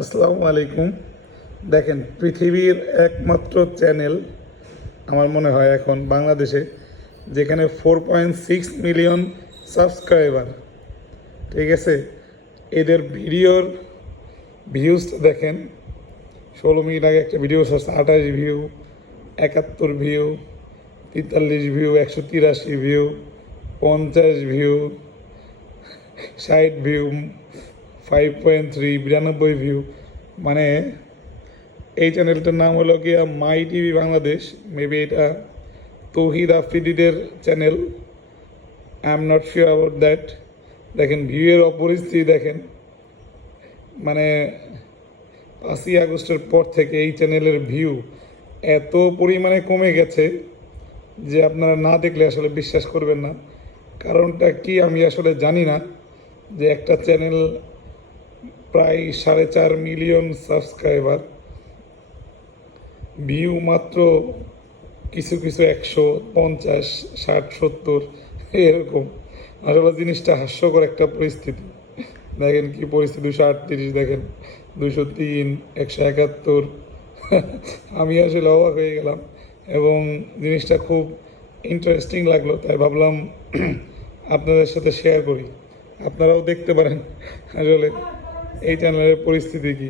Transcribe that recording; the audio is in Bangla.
আসসালামু আলাইকুম। দেখেন, পৃথিবীর একমাত্র চ্যানেল আমার মনে হয় এখন বাংলাদেশে, যেখানে four point six million subscriber. ঠিক আছে? এদের ভিডিওর ভিউজ দেখেন। ষোলো মিনিট আগে একটা ভিডিও ছাড়ছে আঠাশ ভিউ একাত্তর ভিউ তেতাল্লিশ ভিউ একশো তিরাশি ভিউ পঞ্চাশ ভিউ ষাট ভিউ ফাইভ পয়েন্ট থ্রি বিরানব্বই ভিউ মানে এই চ্যানেলটার নাম হলো গিয়া মাই টিভি বাংলাদেশ মেবি এটা তৌহিদ আফ্রিদিদের channel I am not sure about that দেখেন ভিউয়ের অপরিস্থিতি দেখেন। মানে পাঁচই আগস্টের পর থেকে এই চ্যানেলের ভিউ এত পরিমাণে কমে গেছে যে আপনারা না দেখলে আসলে বিশ্বাস করবেন না। কারণটা কি আমি আসলে জানি না যে একটা চ্যানেল প্রায় সাড়ে চার মিলিয়ন সাবস্ক্রাইবার। ভিউ মাত্র কিছু কিছু একশো পঞ্চাশ, ষাট, সত্তর, এরকম। আসলে জিনিসটা হাস্যকর একটা পরিস্থিতি। দেখেন কি পরিস্থিতি দুশো আটত্রিশ দেখেন দুশো তিন, একশো একাত্তর। আমি আসলে অবাক হয়ে গেলাম এবং জিনিসটা খুব ইন্টারেস্টিং লাগল, তাই ভাবলাম আপনাদের সাথে শেয়ার করি। আপনারাও দেখতে পারেন। আসলে এই চ্যানেলের পরিস্থিতি কী?